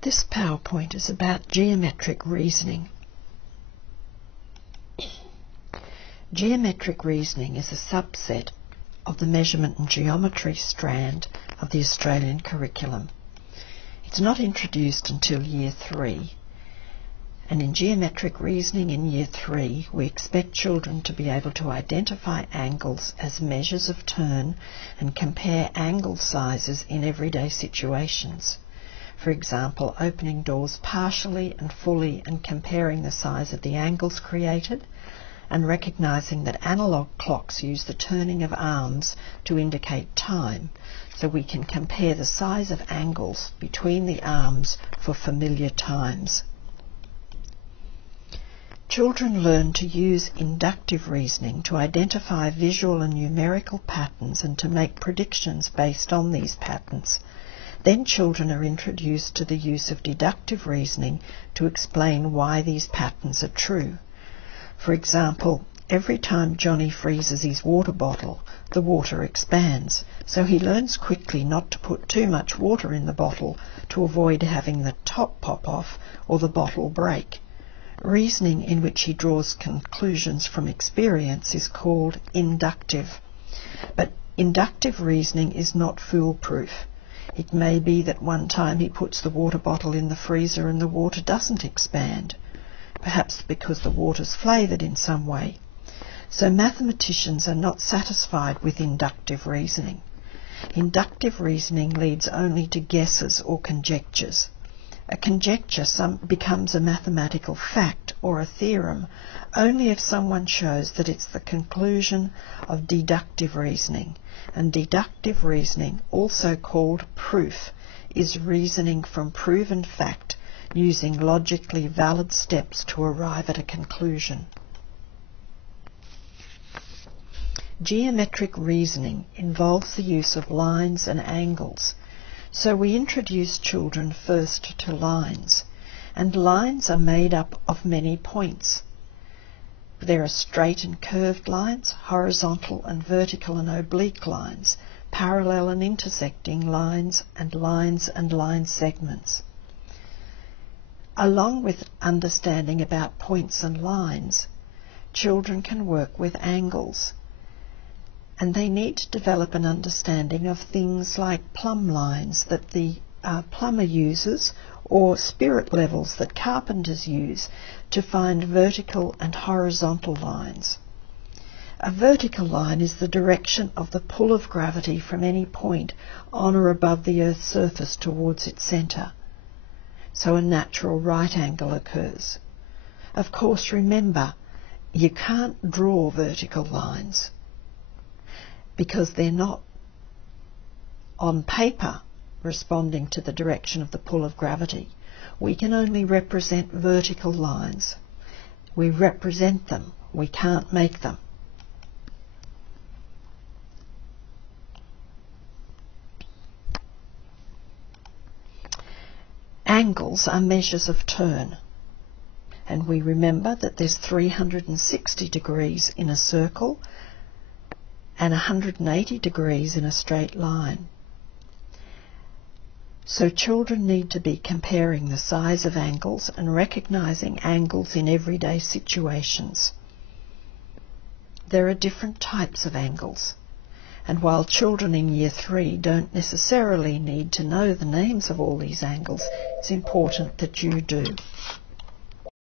This PowerPoint is about geometric reasoning. Geometric reasoning is a subset of the measurement and geometry strand of the Australian curriculum. It's not introduced until Year 3, and in geometric reasoning in Year 3 we expect children to be able to identify angles as measures of turn and compare angle sizes in everyday situations. For example, opening doors partially and fully and comparing the size of the angles created, and recognising that analogue clocks use the turning of arms to indicate time, so we can compare the size of angles between the arms for familiar times. Children learn to use inductive reasoning to identify visual and numerical patterns and to make predictions based on these patterns. Then children are introduced to the use of deductive reasoning to explain why these patterns are true. For example, every time Johnny freezes his water bottle, the water expands, so he learns quickly not to put too much water in the bottle to avoid having the top pop off or the bottle break. Reasoning in which he draws conclusions from experience is called inductive. But inductive reasoning is not foolproof. It may be that one time he puts the water bottle in the freezer and the water doesn't expand, perhaps because the water's flavoured in some way. So mathematicians are not satisfied with inductive reasoning. Inductive reasoning leads only to guesses or conjectures. A conjecture becomes a mathematical fact or a theorem only if someone shows that it's the conclusion of deductive reasoning. And deductive reasoning, also called proof, is reasoning from proven fact using logically valid steps to arrive at a conclusion. Geometric reasoning involves the use of lines and angles. So we introduce children first to lines, and lines are made up of many points. There are straight and curved lines, horizontal and vertical and oblique lines, parallel and intersecting lines and line segments. Along with understanding about points and lines, children can work with angles, and they need to develop an understanding of things like plumb lines that the plumber uses, or spirit levels that carpenters use to find vertical and horizontal lines. A vertical line is the direction of the pull of gravity from any point on or above the Earth's surface towards its centre. So a natural right angle occurs. Of course, remember, you can't draw vertical lines because they're not on paper responding to the direction of the pull of gravity. We can only represent vertical lines. We represent them. We can't make them. Angles are measures of turn, and we remember that there's 360 degrees in a circle and 180 degrees in a straight line. So children need to be comparing the size of angles and recognising angles in everyday situations. There are different types of angles, and while children in Year 3 don't necessarily need to know the names of all these angles, it's important that you do.